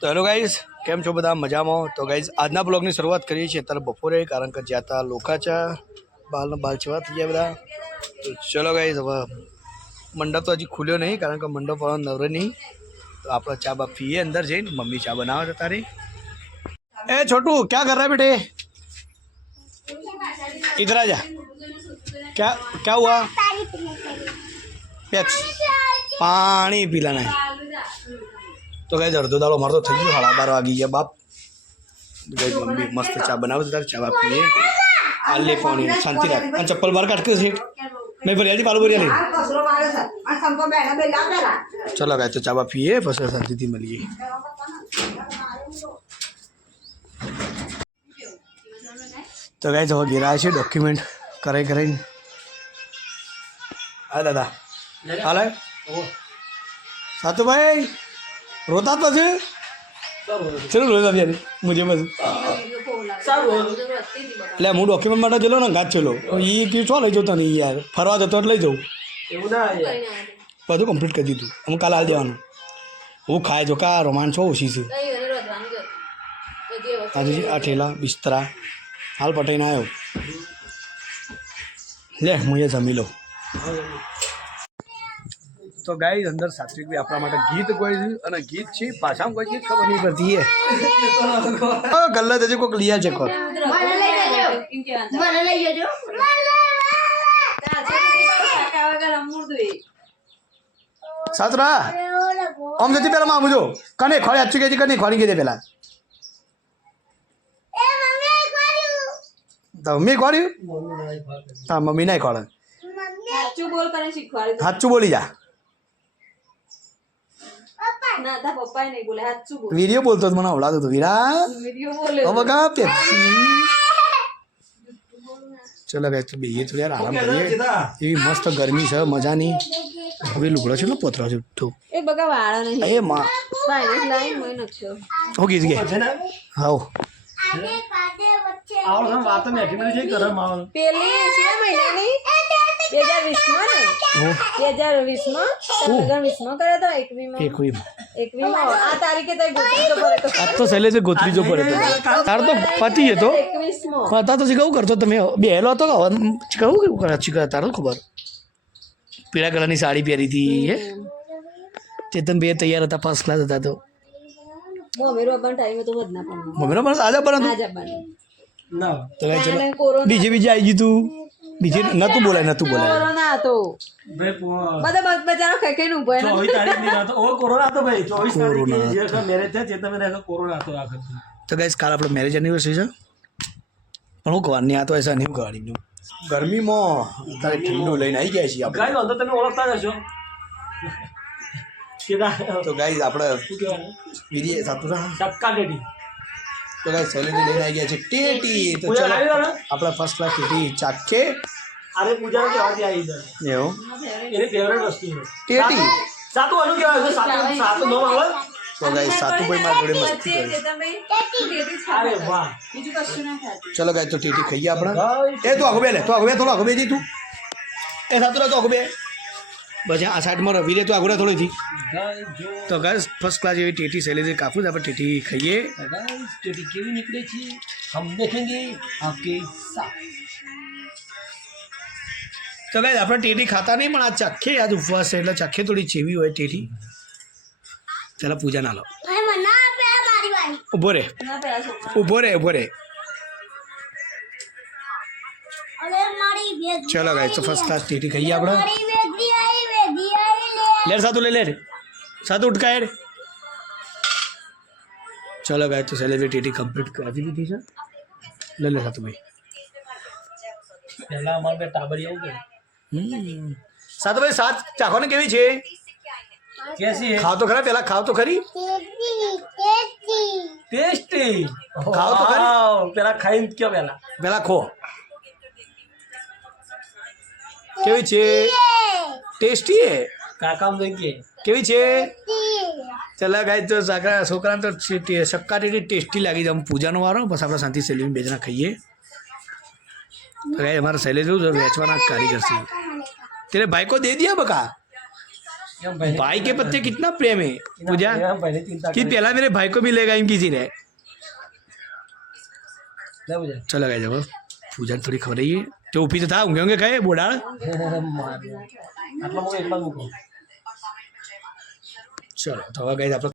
તો hello guys, કેમ છો બધા? મજામાં? તો ગાઈઝ આજના બ્લોગની શરૂઆત કરીએ છીએ અત્યારે બપોરે, કારણ કે જ્યાં હતા લોકાચા બાલ છેવા થઈ ગયા બધા. તો ચલો ગાઈઝ, હવે મંડપ તો હજી ખુલ્યો નહીં, કારણ કે મંડપ વાળો નવરે નહીં. તો આપણે ચા બા પીએ અંદર જઈને. મમ્મી ચા બનાવે છે તારી. ए छोटू, क्या कर रहा है बेटे? इधर आ जा. क्या क्या हुआ? पेप्स पानी पीलाना है. तो गए अर्धो दाड़ो मारो तो थी 12:30 वागी गया बाप. गई मम्मी मस्त चा बनावे तार चा पीए. आले पानी शांति राख. અને ચપ્પલ બહાર કાઢ કે છે મેં ભર્યા પાલુ ભર્યા લે. ચલો ગાય તો ચા પીએ પછી શાંતિથી મળીએ. તો ગાય જો ગિરા છે ડોક્યુમેન્ટ કરાઈને. હા દાદા હાલે સાતુભાઈ રોતા તો છે. ચલો રોતા યાર મુજે બસ એટલે હું ડોક્યુમેન્ટ માટે ચલો ને ગાજ ચલો એ કે છો લઈ જતો નહીં યાર, ફરવા જતો એટલે લઈ જવું. એવું ના બધું કમ્પ્લીટ કરી દીધું. હું કાલે હાલ દેવાનું. હું ખાય જો કા રોમાન્સ ઓછી છે આજે. આ ઠેલા બિસ્તરા હાલ પટાઈને આવ્યો. લે હું એ જમી લો. તો ગાય અંદર સાત્વિક બી આપણા માટે ગીત કોઈ છે, અને ગીત છે ભાષામાં કોઈ ગીત ખબર નહીં પડતી હે. ગલ્લા જજે કોઈક લીયા છે કોક સાતરા આમ જતી પેલા માં મુજો કને ખોળી આચું કે કને ખોળી કે દે પેલા તો મમ્મી ખોળ્યું હા મમ્મી નહીં ખોળે. સાચું બોલી જા. વિડીયો બોલતો મને આવડાતો હતો વીરા બગા પેપ્સી. ચલો ગાય તો બેહીએ થોડી યાર આરામ કરીએ. એવી મસ્ત ગરમી છે મજાની. હવે લુગડો છે ને પોતરો છે ઉઠો એ માં હો ગીત ગે હાઉ વાત મેઠી મળી છે ગરમ આવ પેલી છે મહિનાની 2020 કર્યો તો 21 આ તારીખે તઈ ગોત્રી જો પડે તો આ તો સહેલે ગોત્રી જો પડે તાર તો પતી હતો 21 પતા તો શીખવું કરતો તમે બેહેલો હતો કેવું કરે શીખા તારો ખબર. પીળા કલરની સાડી પહેરી હતી હે ચેતન બે તૈયાર હતા ફર્સ્ટ ક્લાસ હતા. તો મમ્મીનો પણ આજે પણ તો બીજે આવી ગયું તું. બીજે નતું બોલાય કોરોના હતો બધા બચારા કઈ નું ભય 24 તારીખની રાત ઓ કોરોના હતો ભાઈ 24 તારીખે જે મેરેજ થયા ચેતન ને કોરોના હતો આખર. તો ગાઈસ કાલ આપણો મેરેજ એનિવર્સરી છે, પણ હું કવાની આ તો એસા નહીં ગાડી ગરમીમાં તારે ઠંડુ લઈને આવી ગયા છીએ આપણે. ગાઈસ અંદર તમે ઓળખતા જશો. તો ગાઈસ આપણે વિડીયો સાતુરા ચક્કા ટેટી. તો ગાઈસ સેલેરી લઈને આવી ગયા છે ટેટી. તો ચલો આપણે ફર્સ્ટ ક્લાસ ટેટી ચાખે. અરે પૂજા કે આજી આવી છે એવું એની ફેવરેટ વસ્તુ છે ટેટી. સાતુ આનું કેવાય છે સાતુ નો આવે. તો ગાઈસ સાતુભાઈ મારા જોડે મસ્તી કરે. અરે વાહ બીજું કશું ના ખાતું. ચલો ગાઈસ તો ટેટી ખાઈએ આપણે. એ તું આગો બે લે, તું આગો બે થોડો આગો બે જી તું. એ સાતુરા તો આગો બે બસ આ સાઈડમાં રવી રે તો આગળ થોડીથી. તો ગાઈસ ફર્સ્ટ ક્લાસ એવી ટેટી સેલેરી કાપું આપણે ટેટી ખાઈએ. ટેટી કેવી નીકળે છે હમ દેખેંગે આપકે સાથ. તો ગાઈસ આપણે ટેટી ખાતા નહીં, પણ આ ચાખે આજ ઉપવાસ છે એટલે ચાખે થોડી ચેવી હોય ટેટી. ચાલો પૂજા ના લો. ઉભો રે ચલો ગાઈસ તો ફર્સ્ટ ક્લાસ ટેટી ખાઈએ આપણે. ले सातू ले सातू उठ का हेड. चलो गाइस तो सेलिब्रिटी कंप्लीट कर दी थी. ले सातू भाई पहला हमारे पे टाबरी हो गया. सातू भाई साथ चाखो ने केवी छे कैसी है? खाओ तो खरा पहला खाओ तो खरी टेस्टी खाओ तो खरी पहला खाई क्यों पहला खो केवी छे टेस्टी है કાકામ દેખીએ કેવી છે. ચાલો ગાઈસ તો છોકરાને તો શક્કા ટેટી ટેસ્ટી લાગી જાય. પૂજાનો વારો બસ આપણે શાંતિ સેલી બે જણા ખાઈએ. તો ગાઈસ અમારા શૈલેષ વેચવાના કારીગર છે તેરે ભાઈ કો દે દિયા બકા भाई के प्रति कितना प्रेम है पूजा कि पहला मेरे भाई को मिलेगा इन किसी ने। चलो गए जब पूजा थोड़ी खबर रही है जो ऊपी से था होंगे कहे बोड़ा चलो तो गए आप